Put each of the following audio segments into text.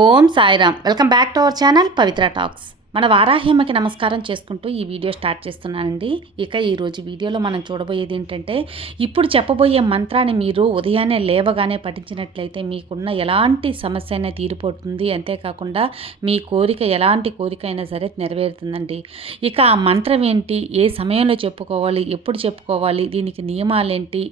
Om Sairam. Welcome back to our channel Pavitra talks. మన వారాహ్యమ్మకి నమస్కారం చేసుకుంటూ ఈ వీడియో స్టార్ట్ చేస్తున్నానండి. ఇక ఈరోజు వీడియోలో మనం చూడబోయేది ఏంటంటే ఇప్పుడు చెప్పబోయే మంత్రాన్ని మీరు ఉదయాన్నే లేవగానే పఠించినట్లయితే మీకున్న ఎలాంటి సమస్య అయినా తీరిపోతుంది. అంతేకాకుండా మీ కోరిక ఎలాంటి కోరిక అయినా సరే నెరవేరుతుందండి. ఇక ఆ మంత్రం ఏంటి? ఏ సమయంలో చెప్పుకోవాలి? ఎప్పుడు చెప్పుకోవాలి? దీనికి నియమాలేంటి?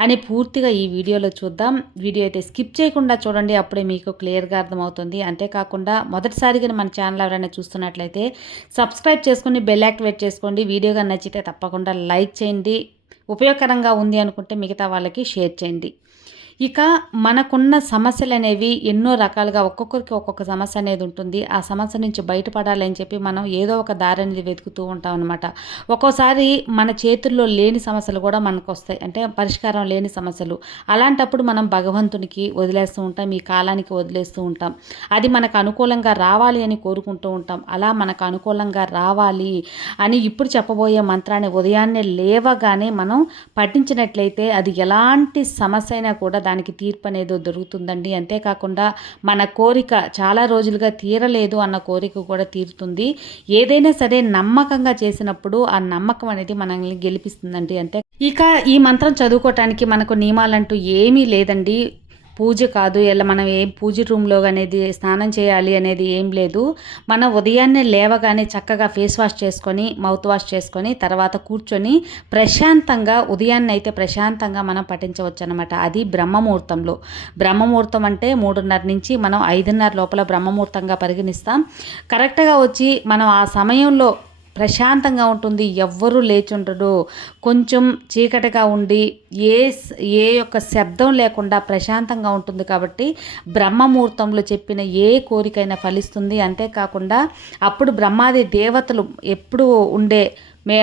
అని పూర్తిగా ఈ వీడియోలో చూద్దాం. వీడియో అయితే స్కిప్ చేయకుండా చూడండి. అప్పుడే మీకు క్లియర్గా అర్థమవుతుంది. అంతేకాకుండా మొదటిసారిగా మన ఛానల్ ఎవరైనా చూస్తున్నట్లయితే అయితే సబ్స్క్రైబ్ చేసుకుని బెల్ యాక్టివేట్ చేసుకోండి. వీడియోగా నచ్చితే తప్పకుండా లైక్ చేయండి. ఉపయోగకరంగా ఉంది అనుకుంటే మిగతా వాళ్ళకి షేర్ చేయండి. ఇక మనకున్న సమస్యలు అనేవి ఎన్నో రకాలుగా ఒక్కొక్కరికి ఒక్కొక్క సమస్య అనేది ఉంటుంది. ఆ సమస్య నుంచి బయటపడాలి అని చెప్పి మనం ఏదో ఒక దారి అనేది వెతుకుతూ ఉంటాం అనమాట ఒక్కోసారి మన చేతుల్లో లేని సమస్యలు కూడా మనకు వస్తాయి. అంటే పరిష్కారం లేని సమస్యలు. అలాంటప్పుడు మనం భగవంతునికి వదిలేస్తూ ఉంటాం. ఈ కాలానికి వదిలేస్తూ ఉంటాం. అది మనకు అనుకూలంగా రావాలి అని కోరుకుంటూ ఉంటాం. అలా మనకు అనుకూలంగా రావాలి అని ఇప్పుడు చెప్పబోయే మంత్రాన్ని ఉదయాన్నే లేవగానే మనం పఠించినట్లయితే అది ఎలాంటి సమస్య అయినా కూడా దానికి తీర్పు అనేది దొరుకుతుందండి. అంతేకాకుండా మన కోరిక చాలా రోజులుగా తీరలేదు అన్న కోరిక కూడా తీరుతుంది. ఏదైనా సరే నమ్మకంగా చేసినప్పుడు ఆ నమ్మకం అనేది మనల్ని గెలిపిస్తుందండి. అంతే. ఇక ఈ మంత్రం చదువుకోవటానికి మనకు నియమాలంటూ ఏమీ లేదండి. పూజ కాదు ఇలా మనం ఏ పూజ రూమ్లో అనేది స్నానం చేయాలి అనేది ఏం లేదు. మనం ఉదయాన్నే లేవగానే చక్కగా ఫేస్ వాష్ చేసుకొని మౌత్ వాష్ చేసుకొని తర్వాత కూర్చొని ప్రశాంతంగా ఉదయాన్నే అయితే ప్రశాంతంగా మనం పఠించవచ్చు అనమాట అది బ్రహ్మముహూర్తంలో. బ్రహ్మముహూర్తం అంటే మూడున్నర నుంచి మనం ఐదున్నర లోపల బ్రహ్మముహూర్తంగా పరిగణిస్తాం. కరెక్ట్గా వచ్చి మనం ఆ సమయంలో ప్రశాంతంగా ఉంటుంది ఎవ్వరూ లేచుండడు కొంచెం చీకటిగా ఉండి ఏ ఏ యొక్క శబ్దం లేకుండా ప్రశాంతంగా ఉంటుంది కాబట్టి బ్రహ్మముహూర్తంలో చెప్పిన ఏ కోరికైనా ఫలిస్తుంది. అంతేకాకుండా అప్పుడు బ్రహ్మాది దేవతలు ఎప్పుడు ఉండే మే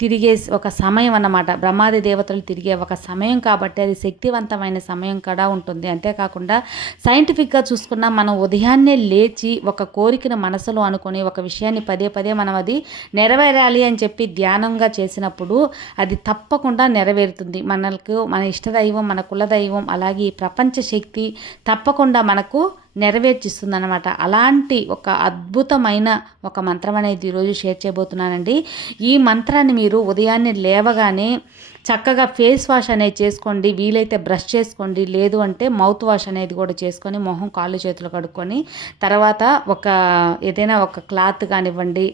తిరిగే ఒక సమయం అన్నమాట. బ్రహ్మాది దేవతలు తిరిగే ఒక సమయం కాబట్టి అది శక్తివంతమైన సమయం కూడా ఉంటుంది. అంతేకాకుండా సైంటిఫిక్గా చూసుకున్న మనం ఉదయాన్నే లేచి ఒక కోరికను మనసులో అనుకొని ఒక విషయాన్ని పదే పదే మనం అది నెరవేరాలి అని చెప్పి ధ్యానంగా చేసినప్పుడు అది తప్పకుండా నెరవేరుతుంది. మనకు మన ఇష్టదైవం మన కులదైవం అలాగే ప్రపంచ శక్తి తప్పకుండా మనకు నెరవేర్చిస్తుందన్నమాట. అలాంటి ఒక అద్భుతమైన ఒక మంత్రం అనేది ఈరోజు షేర్ చేయబోతున్నానండి. ఈ మంత్రాన్ని మీరు ఉదయాన్నే లేవగానే చక్కగా ఫేస్ వాష్ అనేది చేసుకోండి వీలైతే బ్రష్ చేసుకోండి లేదు అంటే మౌత్ వాష్ అనేది కూడా చేసుకొని మొహం కాళ్ళు చేతులు కడుక్కొని తర్వాత ఒక ఏదైనా ఒక క్లాత్ కానివ్వండి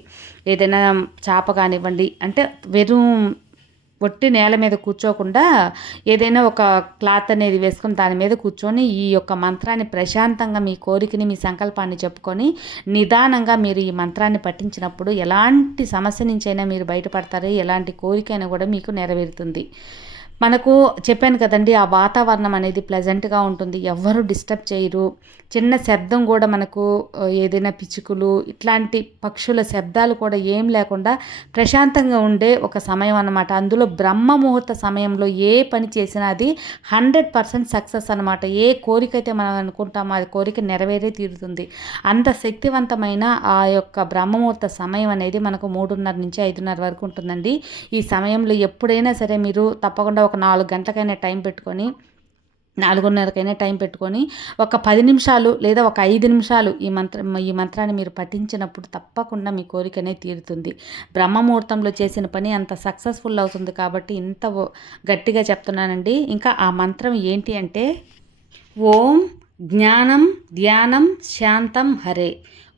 ఏదైనా చాప కానివ్వండి అంటే వెறுం ఒట్టి నేల మీద కూర్చోకుండా ఏదైనా ఒక క్లాత్ అనేది వేసుకొని దాని మీద కూర్చొని ఈ యొక్క మంత్రాన్ని ప్రశాంతంగా మీ కోరికని మీ సంకల్పాన్ని చెప్పుకొని నిదానంగా మీరు ఈ మంత్రాన్ని పఠించినప్పుడు ఎలాంటి సమస్య నుంచైనా మీరు బయటపడతారు ఎలాంటి కోరికైనా కూడా మీకు నెరవేరుతుంది. మనకు చెప్పాను కదండి ఆ వాతావరణం అనేది ప్లెజెంట్గా ఉంటుంది. ఎవ్వరూ డిస్టర్బ్ చేయరు. చిన్న శబ్దం కూడా మనకు ఏదైనా పిచ్చుకలు ఇట్లాంటి పక్షుల శబ్దాలు కూడా ఏం లేకుండా ప్రశాంతంగా ఉండే ఒక సమయం అన్నమాట. అందులో బ్రహ్మ ముహూర్త సమయంలో ఏ పని చేసినా అది హండ్రెడ్ పర్సెంట్ సక్సెస్ అనమాట ఏ కోరిక అయితే మనం అనుకుంటామో అది కోరిక నెరవేరే తీరుతుంది. అంత శక్తివంతమైన ఆ యొక్క బ్రహ్మముహూర్త సమయం అనేది మనకు మూడున్నర నుంచి ఐదున్నర వరకు ఉంటుందండి. ఈ సమయంలో ఎప్పుడైనా సరే మీరు తప్పకుండా ఒక నాలుగు గంటలకైనా టైం పెట్టుకొని నాలుగున్నరకైనా టైం పెట్టుకొని ఒక పది నిమిషాలు లేదా ఒక ఐదు నిమిషాలు ఈ మంత్రం ఈ మంత్రాన్ని మీరు పఠించినప్పుడు తప్పకుండా మీ కోరికనే తీరుతుంది. బ్రహ్మముహూర్తంలో చేసిన పని అంత సక్సెస్ఫుల్ అవుతుంది కాబట్టి ఇంత గట్టిగా చెప్తున్నానండి. ఇంకా ఆ మంత్రం ఏంటి అంటే ఓం జ్ఞానం ధ్యానం శాంతం హరే.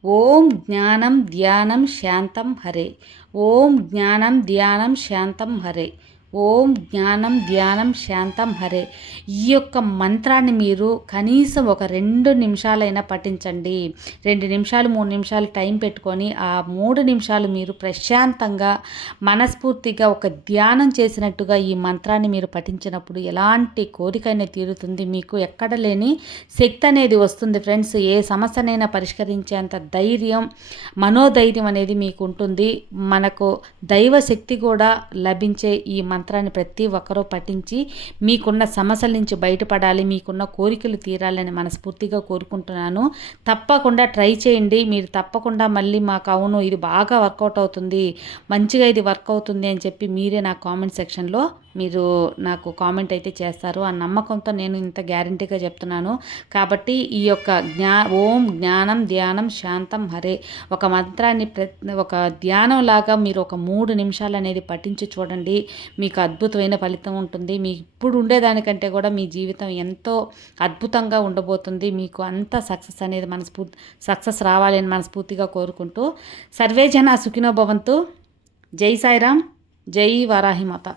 ఓం జ్ఞానం ధ్యానం శాంతం హరే. ఓం జ్ఞానం ధ్యానం శాంతం హరే. ఓం జ్ఞానం ధ్యానం శాంతం హరే. ఈ యొక్క మంత్రాన్ని మీరు కనీసం ఒక రెండు నిమిషాలైనా పఠించండి. రెండు నిమిషాలు మూడు నిమిషాలు టైం పెట్టుకొని ఆ మూడు నిమిషాలు మీరు ప్రశాంతంగా మనస్ఫూర్తిగా ఒక ధ్యానం చేసినట్టుగా ఈ మంత్రాన్ని మీరు పఠించినప్పుడు ఎలాంటి కోరికైనా తీరుతుంది. మీకు ఎక్కడ లేని శక్తి అనేది వస్తుంది ఫ్రెండ్స్. ఏ సమస్యనైనా పరిష్కరించేంత ధైర్యం మనోధైర్యం అనేది మీకు ఉంటుంది. మనకు దైవ శక్తి కూడా లభించే ఈ మంత్రం మంత్రాన్ని ప్రతి ఒక్కరూ పఠించి మీకున్న సమస్యల నుంచి బయటపడాలి మీకున్న కోరికలు తీరాలని మనస్ఫూర్తిగా కోరుకుంటున్నాను. తప్పకుండా ట్రై చేయండి. మీరు తప్పకుండా మళ్ళీ మాకు అవును ఇది బాగా వర్కౌట్ అవుతుంది మంచిగా ఇది వర్క్ అవుతుంది అని చెప్పి మీరే నా కామెంట్ సెక్షన్లో మీరు నాకు కామెంట్ అయితే చేస్తారు. ఆ నమ్మకంతో నేను ఇంత గ్యారంటీగా చెప్తున్నాను. కాబట్టి ఈ యొక్క జ్ఞా ఓం జ్ఞానం ధ్యానం శాంతం హరే. ఒక మంత్రాన్ని ఒక ధ్యానం లాగా మీరు ఒక మూడు నిమిషాలు అనేది పఠించి చూడండి. మీకు అద్భుతమైన ఫలితం ఉంటుంది. మీ ఇప్పుడు ఉండేదానికంటే కూడా మీ జీవితం ఎంతో అద్భుతంగా ఉండబోతుంది. మీకు అంత సక్సెస్ అనేది మనస్ఫూర్తి సక్సెస్ రావాలని మనస్ఫూర్తిగా కోరుకుంటూ. సర్వే జన సుఖినో భవంతు. జై సాయిరామ్. జై వారాహిమాత